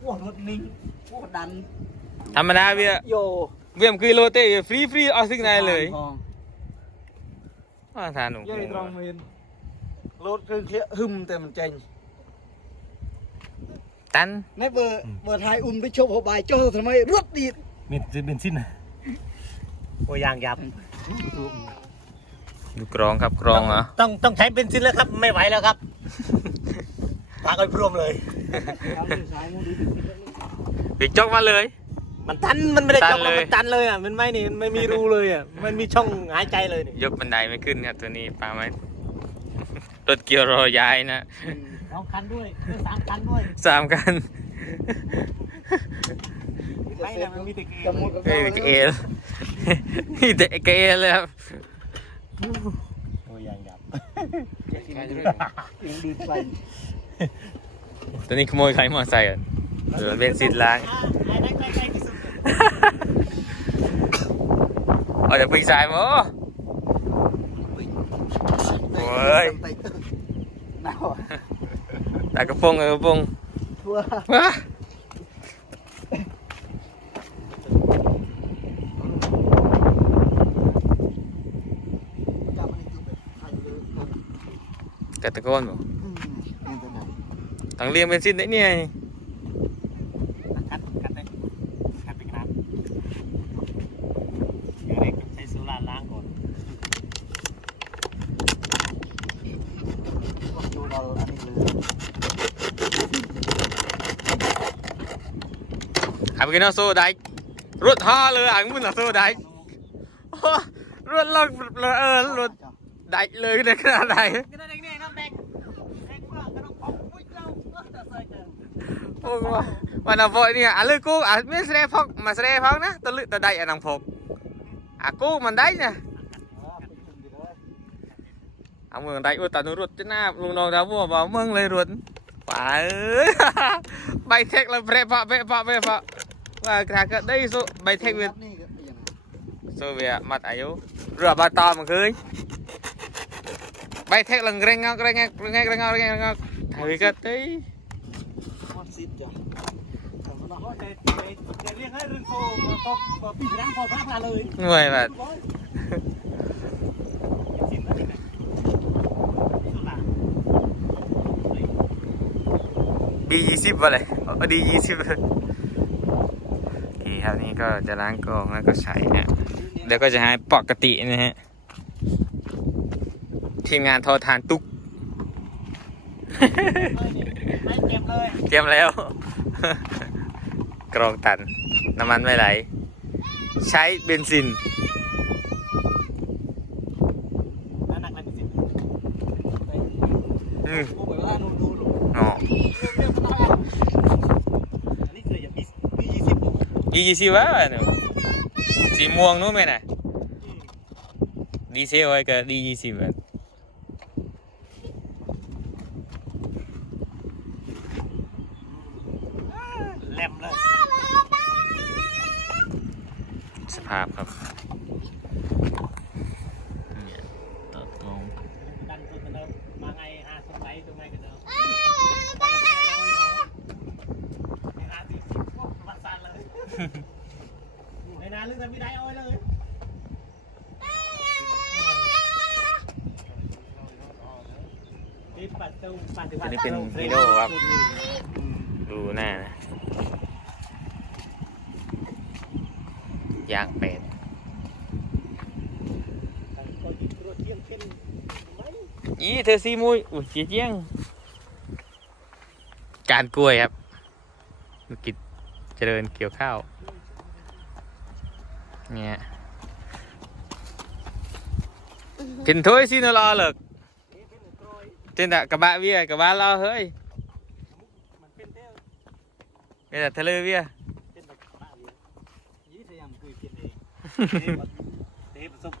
อ้วนรถนิ่งอ้วนดันธรรมดาเวียโยเวียมคือโลเต้ฟรีฟรีเอาสิ่งไหนเลยทองว่าทานหนุ่มเย้ตรงเมนรถคือเคลียร์หึมแต่มันเจ๋งตันในเบอร์เบอร์ไทยอุ่นไปโชว์หัวใบโจ้ทำไมรถดีดเบนซินเบนซินนะโอ้ยยางยับดูกรองครับกรองเหรอต้องต้องใช้เบนซินแล้วครับ ไม่ไหวแล้วครับ พากันพรวมเลย ปิกจกมาเลย มันตันมันไม่ได้ตัจนบเลยมันตันเลยอะมันไม่นี่มันไม่มีรูเลยอะมันมีช่องหายใจเลยนี่ยกบันไดไม่ขึ้นครับตัวนี้ปลาไม้รถเกียวรอย้ายนะสองคันด้วยสามคันด้วยสามกันไม่นะมันมีแต่เกกระมมุดกระเอ้ยเอลนี่เด็กเอลเลยครับโอ้ยยางยับยังดีไป ตัวนี้ขโมยใครมอไซค์อะเดี๋ยวเบนซินล้าง ไอ้ได้ใกล้ๆที่สุดเอาจากปีกซ้ายมาโอ้โอ้ย หนาวอะตากระโปรงเออกระโปรงทั่วว้าจับมันอยู่แบบไทยเลยครับกระตะโกนบอก อืมเป็นไปได้ ต้องเลี้ยงเบนซินได้เนี่ยคัดคัดได้คัดเป็นน้ำเดี๋ยวเด็กใช้สุราล้างก่อนพวกดูเราอันนี้เลยขับไปกินเอาโซ่ได้รถห่อเลยอะมึงเอาโซ่ได้โอ้รถลงเออรถได้เลยได้ขนาดไหน វណ្ណវ៉ៃនេះឥឡូវគូអាមានស្រែផុកមួយស្រែផងណាទៅលឹកទៅដៃអានឹងផុកអាគូមិនដៃណាអាមើងដៃអួតតានោះរត់ណាលោកនងតាវបើមើងលេរត់ប៉ាអើយបៃថេកលើប្រេប៉ប៉ប៉ប៉ប៉បើក្រាក៏ដៃសុបៃថេកវាសូវាម៉ាត់អាយុរត់បាត់តមកឃើញបៃថេកលងរេងងករេងងករេងងករេងងករេងងមួយកាត់ទី ปะเปะปะเปะปะว่าถ้าเกิดได้สุใบเทคเวียนี่ก็เป็นยังไงสุเวียมัดอายุเรือบาตอมันเคยใบเทคลังเกรงงอกเกรงงอกเกรงงอกเกรงงอกเกรงงอกถ่ายก็ได้ฮอตซิดจ้ะแต่มันก็แต่แต่เรียกให้รุ่นโฟมาตบมาปีน้ำพอพักมาเลยหน่วยแบบบียี่สิบอะไรดียี่สิบโอเคครับนี่ก็จะล้างกรองแล้วก็ใส่นะเดี๋ยวก็จะหายปกตินะฮะทีมงานโทอทานตุ๊ก ไม่เก็บเลยเตรียมแล้ว กรองตัน น้ำมันไม่ไหล ใช้เบนซิน น้ำหนักอะไรสิอืมกูไปว่านู่นนู่นหรออ๋ออันนี้คืออย่างมีมียี่สิบดีจีซีวะหนูสีม่วงนู้นไหมน่ะดีเซลไว้กับดีจีซีว แหลมเลยสภาพครับเนี่ยตกลงดันตัวกันเดิมมาไงอาสไปตัวไงกันเดิมไอ้อาสี่สิบพวกวัดสันเลยในนาลึกกันไม่ได้เอาไว้เลยนี่ปัดตู้ปัดถึงอันนี้เป็นฮีโร่ครับ ดูหน้านะ ยางเป็ดยี่เธอซีมุยอุ้ยเจียเจียง การกล้วยครับธุรกิจเจริญเกี่ยวข้าว เนี่ยกินถ้วยซีนรอเหรอเจนดะกระบะเวียกระบะรอเฮ้ยเป็นแต่ทะเลเวีย Để em dọn.